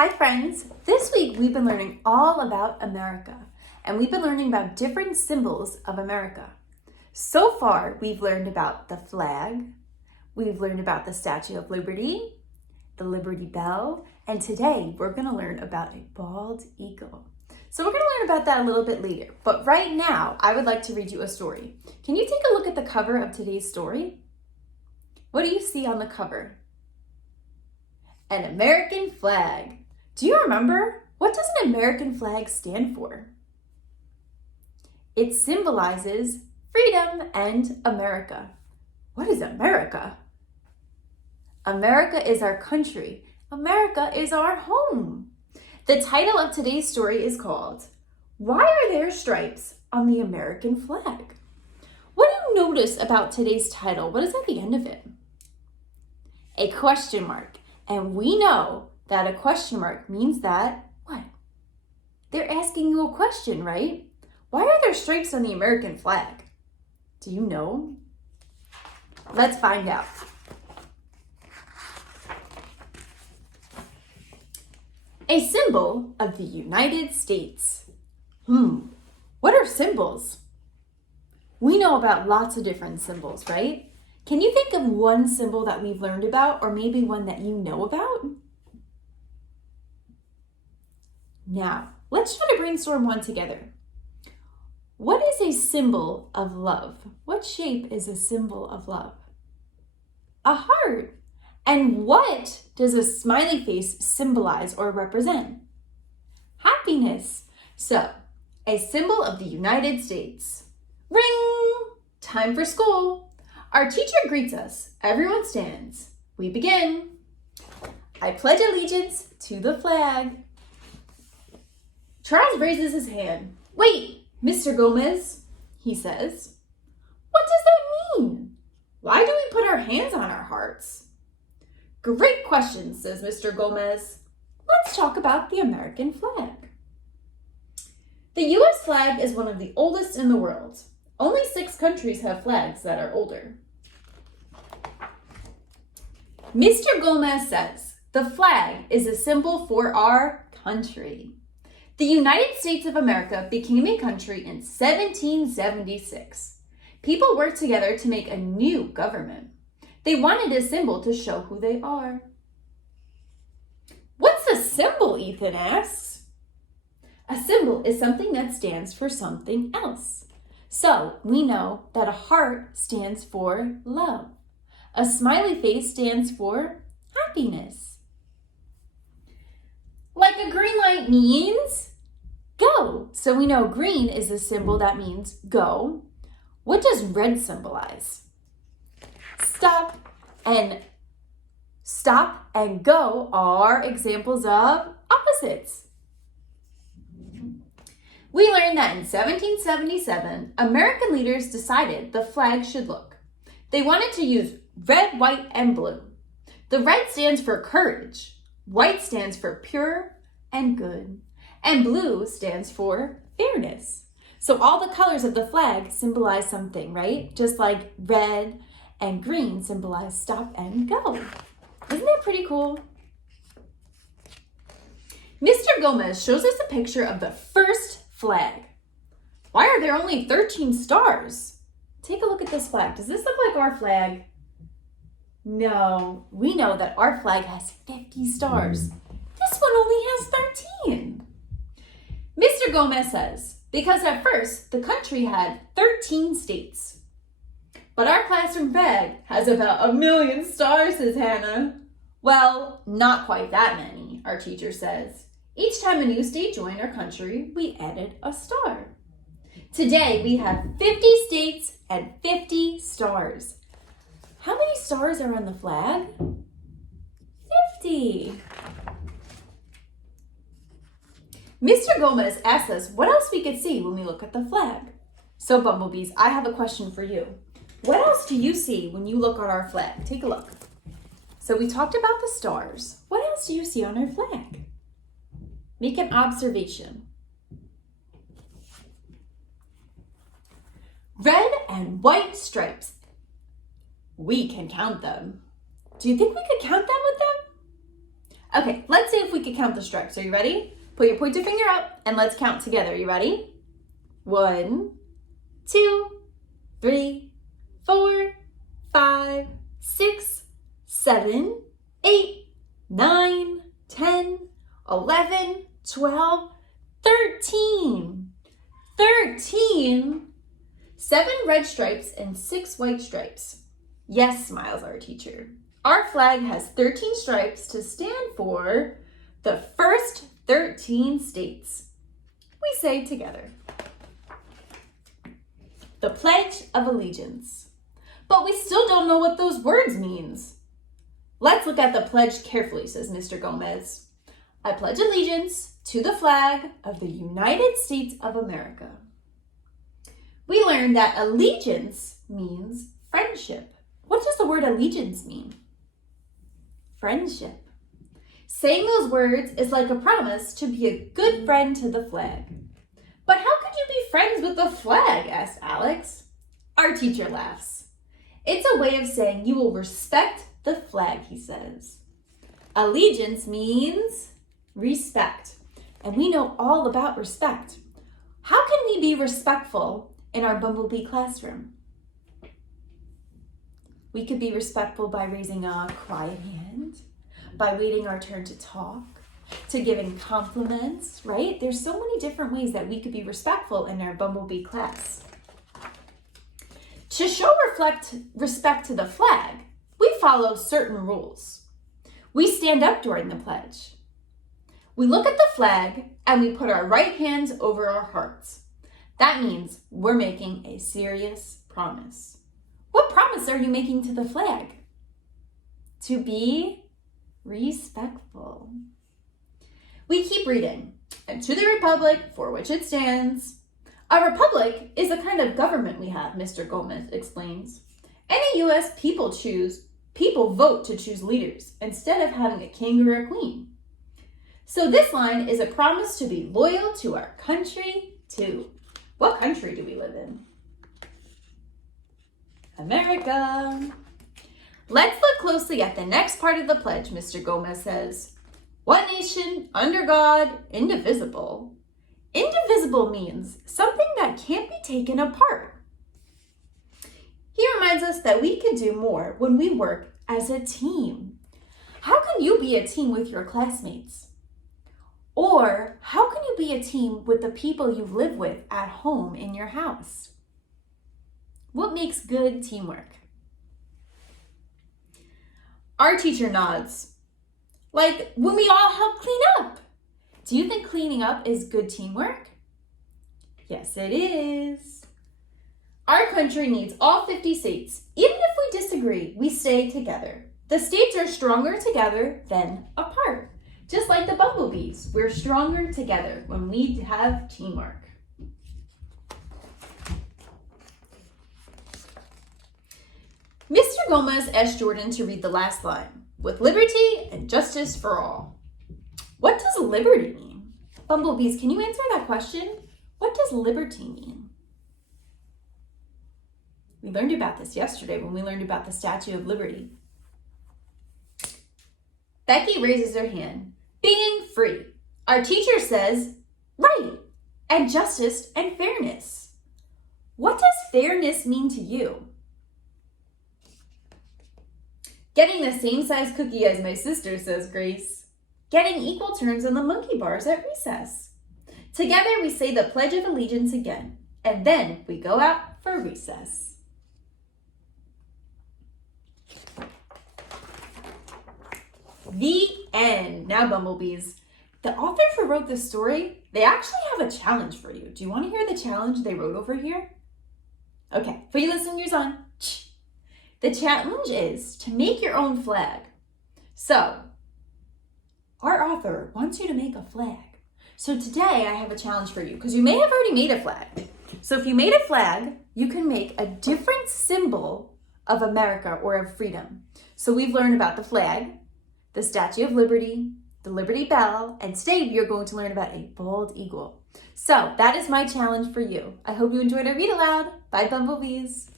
Hi friends! This week we've been learning all about America, and we've been learning about different symbols of America. So far we've learned about the flag, we've learned about the Statue of Liberty, the Liberty Bell, and today we're going to learn about a bald eagle. So we're going to learn about that a little bit later, but right now I would like to read you a story. Can you take a look at the cover of today's story? What do you see on the cover? An American flag. Do you remember? What does an American flag stand for? It symbolizes freedom and America. What is America? America is our country. America is our home. The title of today's story is called, Why Are There Stripes on the American Flag? What do you notice about today's title? What is at the end of it? A question mark. And we know that a question mark means that, what? They're asking you a question, right? Why are there stripes on the American flag? Do you know? Let's find out. A symbol of the United States. What are symbols? We know about lots of different symbols, right? Can you think of one symbol that we've learned about, or maybe one that you know about? Now, let's try to brainstorm one together. What is a symbol of love? What shape is a symbol of love? A heart. And what does a smiley face symbolize or represent? Happiness. So, a symbol of the United States. Ring! Time for school. Our teacher greets us. Everyone stands. We begin. I pledge allegiance to the flag. Charles raises his hand. Wait, Mr. Gomez, he says. What does that mean? Why do we put our hands on our hearts? Great question, says Mr. Gomez. Let's talk about the American flag. The U.S. flag is one of the oldest in the world. Only 6 countries have flags that are older. Mr. Gomez says, the flag is a symbol for our country. The United States of America became a country in 1776. People worked together to make a new government. They wanted a symbol to show who they are. What's a symbol, Ethan asks. A symbol is something that stands for something else. So we know that a heart stands for love. A smiley face stands for happiness. Like a green light means go. So we know green is a symbol that means go. What does red symbolize? Stop and go are examples of opposites. We learned that in 1777, American leaders decided the flag should look. They wanted to use red, white, and blue. The red stands for courage, white stands for pure and good, and blue stands for fairness. So all the colors of the flag symbolize something, right? Just like red and green symbolize stop and go. Isn't that pretty cool? Mr. Gomez shows us a picture of the first flag. Why are there only 13 stars? Take a look at this flag. Does this look like our flag? No, we know that our flag has 50 stars. This one only has 13. Mr. Gomez says, because at first the country had 13 states. But our classroom flag has about 1 million stars, says Hannah. Well, not quite that many, our teacher says. Each time a new state joined our country, we added a star. Today, we have 50 states and 50 stars. How many stars are on the flag? 50. Mr. Gomez asked us what else we could see when we look at the flag. So, bumblebees, I have a question for you. What else do you see when you look at our flag? Take a look. So we talked about the stars. What else do you see on our flag? Make an observation. Red and white stripes. We can count them. Do you think we could count them with them? Okay, let's see if we can count the stripes. Are you ready? Put your pointer finger up and let's count together. You ready? 1, 2, 3, 4, 5, 6, 7, 8, 9, 10, 11, 12, 13. 13. 7 red stripes and 6 white stripes. Yes, smiles our teacher. Our flag has 13 stripes to stand for the first 13 states. We say together. The Pledge of Allegiance. But we still don't know what those words means. Let's look at the pledge carefully, says Mr. Gomez. I pledge allegiance to the flag of the United States of America. We learned that allegiance means friendship. What does the word allegiance mean? Friendship. Saying those words is like a promise to be a good friend to the flag. But how could you be friends with the flag? Asked Alex. Our teacher laughs. It's a way of saying you will respect the flag, he says. Allegiance means respect. And we know all about respect. How can we be respectful in our Bumblebee classroom? We could be respectful by raising a quiet hand, by waiting our turn to talk, to giving compliments, right? There's so many different ways that we could be respectful in our Bumblebee class. To show respect to the flag, we follow certain rules. We stand up during the pledge. We look at the flag and we put our right hands over our hearts. That means we're making a serious promise. What promise are you making to the flag? To be respectful. We keep reading. And to the republic for which it stands. A republic is a kind of government we have, Mr. Gomez explains. In the U.S., people vote to choose leaders instead of having a king or a queen. So this line is a promise to be loyal to our country too. What country do we live in? America. Let's look closely at the next part of the pledge, Mr. Gomez says. One nation, under God, indivisible. Indivisible means something that can't be taken apart. He reminds us that we can do more when we work as a team. How can you be a team with your classmates? Or how can you be a team with the people you live with at home in your house? What makes good teamwork? Our teacher nods. Like when we all help clean up. Do you think cleaning up is good teamwork? Yes, it is. Our country needs all 50 states. Even if we disagree, we stay together. The states are stronger together than apart. Just like the bumblebees, we're stronger together when we have teamwork. Mr. Gomez asked Jordan to read the last line, with liberty and justice for all. What does liberty mean? Bumblebees, can you answer that question? What does liberty mean? We learned about this yesterday when we learned about the Statue of Liberty. Becky raises her hand. Being free. Our teacher says, right, and justice and fairness. What does fairness mean to you? Getting the same size cookie as my sister, says Grace. Getting equal turns on the monkey bars at recess. Together we say the Pledge of Allegiance again, and then we go out for recess. The end. Now, bumblebees, the authors who wrote this story, they actually have a challenge for you. Do you want to hear the challenge they wrote over here? Okay, put your listening ears on. The challenge is to make your own flag. So, our author wants you to make a flag. So today I have a challenge for you because you may have already made a flag. So if you made a flag, you can make a different symbol of America or of freedom. So we've learned about the flag, the Statue of Liberty, the Liberty Bell, and today we are going to learn about a bald eagle. So that is my challenge for you. I hope you enjoyed our read aloud. Bye, bumblebees.